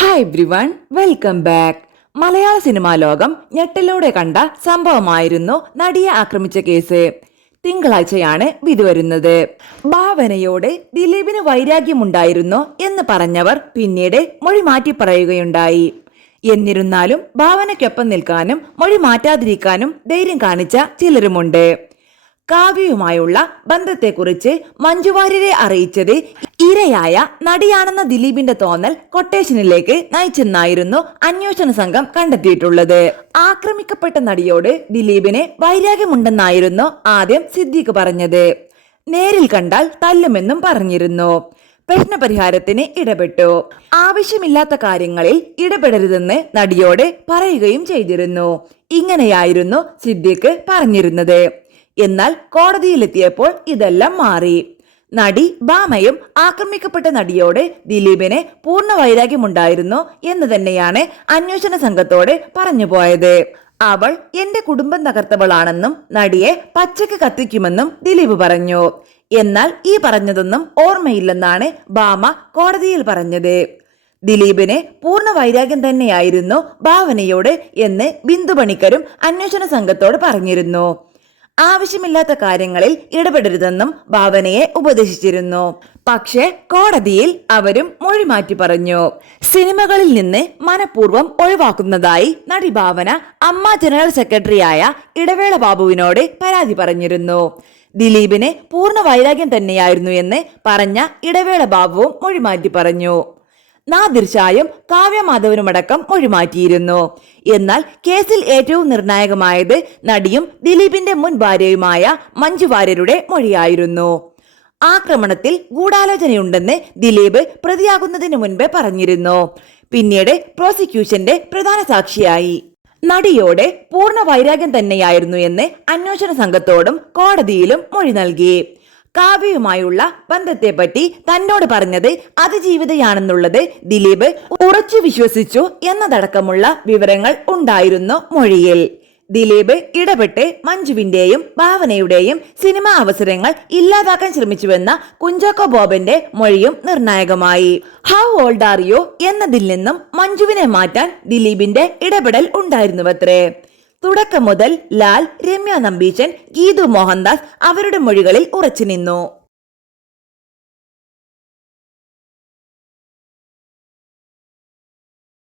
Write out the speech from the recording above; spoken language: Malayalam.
ഹായ് എവ്രിവൺ വെൽക്കം ബാക്ക് മലയാള സിനിമാ ലോകം ഞെട്ടലോടെ കണ്ട സംഭവമായിരുന്നു നടിയെ ആക്രമിച്ച കേസ്. തിങ്കളാഴ്ചയാണ് വിധി വരുന്നത്. ഭാവനയോട് ദിലീപിന് വൈരാഗ്യമുണ്ടായിരുന്നു എന്ന് പറഞ്ഞവർ പിന്നീട് മൊഴി മാറ്റി പറയുകയുണ്ടായി. എന്നിരുന്നാലും ഭാവനയ്ക്കൊപ്പം നിൽക്കാനും മൊഴി മാറ്റാതിരിക്കാനും ധൈര്യം കാണിച്ച ചിലരുമുണ്ട്. കാവ്യയുമായുള്ള ബന്ധത്തെക്കുറിച്ച് മഞ്ജുവാര്യരെ അറിയിച്ചത് ഇരയായ നടിയാണെന്ന ദിലീപിന്റെ തോന്നൽ കൊട്ടേഷനിലേക്ക് നയിച്ചെന്നായിരുന്നു അന്വേഷണ സംഘം കണ്ടെത്തിയിട്ടുള്ളത്. ആക്രമിക്കപ്പെട്ട നടിയോട് ദിലീപിന് വൈരാഗ്യമുണ്ടെന്നായിരുന്നു ആദ്യം സിദ്ദീഖ് പറഞ്ഞത്. നേരിൽ കണ്ടാൽ തല്ലുമെന്നും പറഞ്ഞിരുന്നു. പ്രശ്നപരിഹാരത്തിന് ഇടപെട്ടു. ആവശ്യമില്ലാത്ത കാര്യങ്ങളിൽ ഇടപെടരുതെന്ന് നടിയോട് പറയുകയും ചെയ്തിരുന്നു. ഇങ്ങനെയായിരുന്നു സിദ്ദീഖ് പറഞ്ഞിരുന്നത്. എന്നാൽ കോടതിയിലെത്തിയപ്പോൾ ഇതെല്ലാം മാറി. നടി ബാമയും ആക്രമിക്കപ്പെട്ട നടിയോട് ദിലീപിന് പൂർണ വൈരാഗ്യമുണ്ടായിരുന്നു എന്ന് തന്നെയാണ് അന്വേഷണ സംഘത്തോട് പറഞ്ഞു പോയത്. അവൾ എന്റെ കുടുംബം തകർത്തവളാണെന്നും നടിയെ പച്ചയ്ക്ക് കത്തിക്കുമെന്നും ദിലീപ് പറഞ്ഞു. എന്നാൽ ഈ പറഞ്ഞതൊന്നും ഓർമ്മയില്ലെന്നാണ് ബാമ കോടതിയിൽ പറഞ്ഞത്. ദിലീപിന് പൂർണ വൈരാഗ്യം തന്നെയായിരുന്നു ഭാവനയോട് എന്ന് ബിന്ദു പണിക്കരും അന്വേഷണ സംഘത്തോട് പറഞ്ഞിരുന്നു. ആവശ്യമില്ലാത്ത കാര്യങ്ങളിൽ ഇടപെടരുതെന്നും ഭാവനയെ ഉപദേശിച്ചിരുന്നു. പക്ഷേ കോടതിയിൽ അവരും മൊഴി മാറ്റി പറഞ്ഞു. സിനിമകളിൽ നിന്ന് മനഃപൂർവം ഒഴിവാക്കുന്നതായി നടി ഭാവന അമ്മ ജനറൽ സെക്രട്ടറിയായ ഇടവേള ബാബുവിനോട് പരാതി പറഞ്ഞിരുന്നു. ദിലീപിന് പൂർണ വൈരാഗ്യം തന്നെയായിരുന്നു എന്ന് പറഞ്ഞ ഇടവേള ബാബുവും മൊഴിമാറ്റി പറഞ്ഞു. നാദിർ ഷായും കാവ്യമാധവനുമടക്കം മൊഴിമാറ്റിയിരുന്നു എന്നാൽ കേസിൽ ഏറ്റവും നിർണായകമായത് നടിയും ദിലീപിന്റെ മുൻ ഭാര്യയുമായ മഞ്ജു വാര്യരുടെ മൊഴിയായിരുന്നു. ആക്രമണത്തിൽ ഗൂഢാലോചനയുണ്ടെന്ന് ദിലീപ് പ്രതിയാകുന്നതിന് മുൻപേ പറഞ്ഞിരുന്നു. പിന്നീട് പ്രോസിക്യൂഷന്റെ പ്രധാന സാക്ഷിയായി. നടിയോടെ പൂർണ വൈരാഗ്യം തന്നെയായിരുന്നു എന്ന് അന്വേഷണ സംഘത്തോടും കോടതിയിലും മൊഴി നൽകി. കാവ്യയുമായുള്ള ബന്ധത്തെപ്പറ്റി തന്നോട് പറഞ്ഞത് അതിജീവിതയാണെന്നുള്ളത് ദിലീപ് ഉറച്ചു വിശ്വസിച്ചു എന്നതടക്കമുള്ള വിവരങ്ങൾ ഉണ്ടായിരുന്നു മൊഴിയിൽ. ദിലീപ് ഇടപെട്ട് മഞ്ജുവിന്റെയും ഭാവനയുടെയും സിനിമ അവസരങ്ങൾ ഇല്ലാതാക്കാൻ ശ്രമിച്ചുവെന്ന കുഞ്ചാക്കോ ബോബന്റെ മൊഴിയും നിർണായകമായി. ഹൗ ഓൾഡ് ആർ യു എന്നതിൽ നിന്നും മഞ്ജുവിനെ മാറ്റാൻ ദിലീപിന്റെ ഇടപെടൽ ഉണ്ടായിരുന്നുവത്രേ. തുടക്കം മുതൽ ലാൽ രമ്യ നമ്പീശൻ ഗീതു മോഹൻദാസ് അവരുടെ മൊഴികളിൽ ഉറച്ചു നിന്നു.